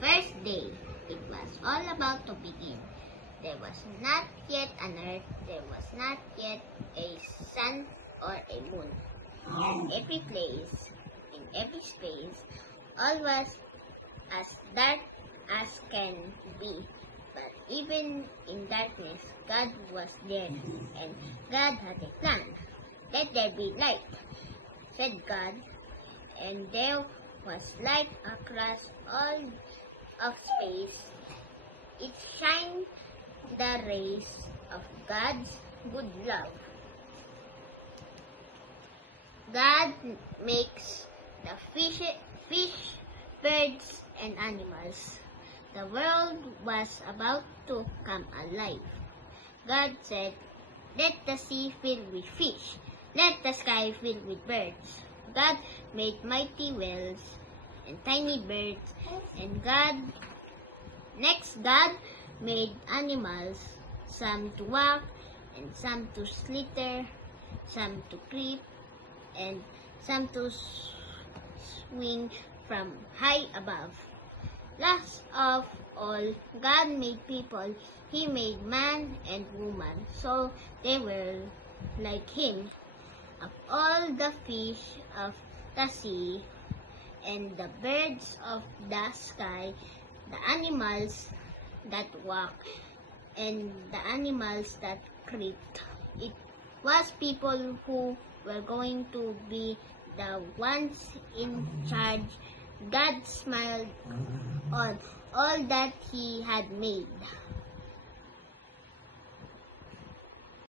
first day, it was all about to begin. There was not yet an earth, there was not yet a sun or a moon. In every place, in every space, all was as dark as can be. But even in darkness, God was there, and God had a plan. Let there be light, said God, and there was light across all of space. It shined the rays of God's good love. God makes the fish, birds, and animals. The world was about to come alive. God said, "Let the sea fill with fish. Let the sky fill with birds." God made mighty whales and tiny birds, and God made animals, some to walk, and some to slither, some to creep, and some to swing from high above. Last of all, God made people. He made man and woman, so they were like him. Of all the fish of the sea and the birds of the sky, the animals that walk, and the animals that crept, it was people who were going to be the ones in charge. God smiled on all that He had made.